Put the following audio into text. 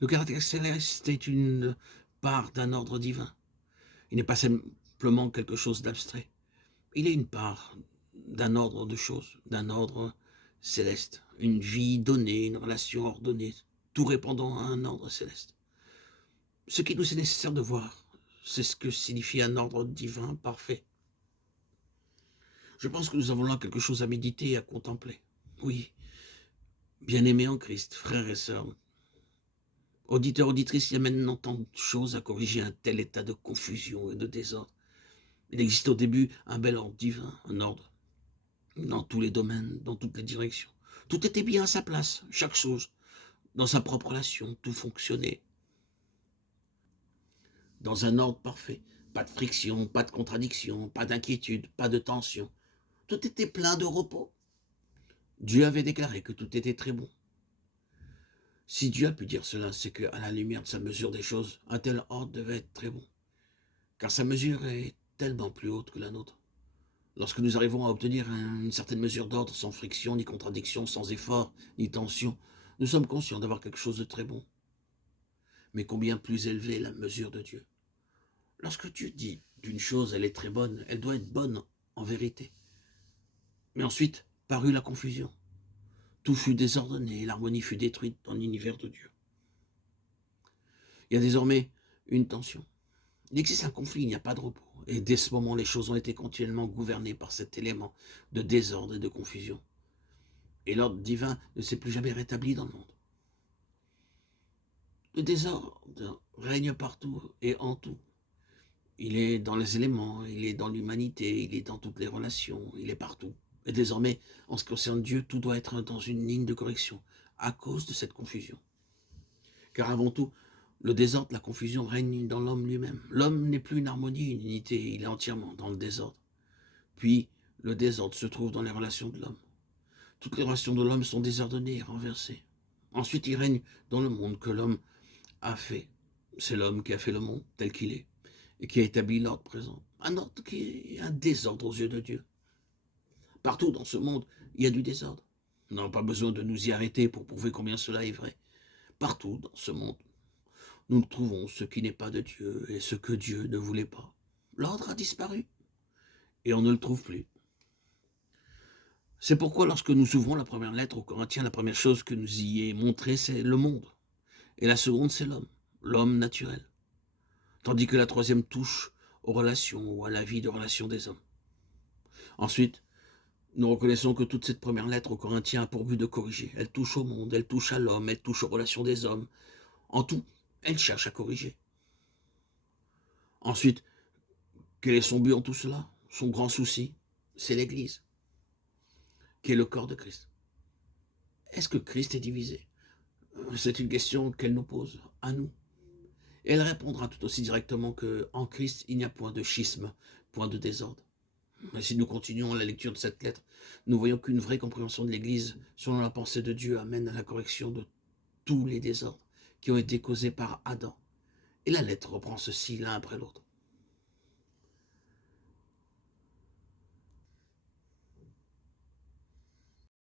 Le caractère céleste est une part d'un ordre divin. Il n'est pas simplement quelque chose d'abstrait. Il est une part d'un ordre de choses, d'un ordre céleste. Une vie donnée, une relation ordonnée, tout répondant à un ordre céleste. Ce qui nous est nécessaire de voir, c'est ce que signifie un ordre divin parfait. Je pense que nous avons là quelque chose à méditer et à contempler. Oui, bien-aimés en Christ, frères et sœurs, auditeurs, auditrices, il y a maintenant tant de choses à corriger, un tel état de confusion et de désordre. Il existe au début un bel ordre divin, un ordre dans tous les domaines, dans toutes les directions. Tout était bien à sa place, chaque chose, dans sa propre relation, tout fonctionnait dans un ordre parfait. Pas de friction, pas de contradiction, pas d'inquiétude, pas de tension. Tout était plein de repos. Dieu avait déclaré que tout était très bon. Si Dieu a pu dire cela, c'est qu'à la lumière de sa mesure des choses, un tel ordre devait être très bon. Car sa mesure est tellement plus haute que la nôtre. Lorsque nous arrivons à obtenir une certaine mesure d'ordre, sans friction, ni contradiction, sans effort, ni tension, nous sommes conscients d'avoir quelque chose de très bon. Mais combien plus élevée est la mesure de Dieu. Lorsque Dieu dit d'une chose, elle est très bonne, elle doit être bonne en vérité. Mais ensuite parut la confusion. Tout fut désordonné, l'harmonie fut détruite dans l'univers de Dieu. Il y a désormais une tension. Il existe un conflit, il n'y a pas de repos. Et dès ce moment, les choses ont été continuellement gouvernées par cet élément de désordre et de confusion. Et l'ordre divin ne s'est plus jamais rétabli dans le monde. Le désordre règne partout et en tout. Il est dans les éléments, il est dans l'humanité, il est dans toutes les relations, il est partout. Et désormais, en ce qui concerne Dieu, tout doit être dans une ligne de correction, à cause de cette confusion. Car avant tout, le désordre, la confusion règne dans l'homme lui-même. L'homme n'est plus une harmonie, une unité, il est entièrement dans le désordre. Puis, le désordre se trouve dans les relations de l'homme. Toutes les relations de l'homme sont désordonnées et renversées. Ensuite, il règne dans le monde que l'homme a fait. C'est l'homme qui a fait le monde tel qu'il est et qui a établi l'ordre présent. Un ordre qui est un désordre aux yeux de Dieu. Partout dans ce monde, il y a du désordre. Nous n'avons pas besoin de nous y arrêter pour prouver combien cela est vrai. Partout dans ce monde, nous trouvons ce qui n'est pas de Dieu et ce que Dieu ne voulait pas. L'ordre a disparu et on ne le trouve plus. C'est pourquoi lorsque nous ouvrons la première lettre aux Corinthiens, la première chose que nous y est montrée, c'est le monde. Et la seconde, c'est l'homme, l'homme naturel. Tandis que la troisième touche aux relations ou à la vie de relation des hommes. Ensuite, nous reconnaissons que toute cette première lettre aux Corinthiens a pour but de corriger. Elle touche au monde, elle touche à l'homme, elle touche aux relations des hommes. En tout, elle cherche à corriger. Ensuite, quel est son but en tout cela? Son grand souci, c'est l'Église, qui est le corps de Christ. Est-ce que Christ est divisé? C'est une question qu'elle nous pose, à nous. Et elle répondra tout aussi directement qu'en Christ, il n'y a point de schisme, point de désordre. Mais si nous continuons la lecture de cette lettre, nous voyons qu'une vraie compréhension de l'Église, selon la pensée de Dieu, amène à la correction de tous les désordres qui ont été causés par Adam. Et la lettre reprend ceci l'un après l'autre.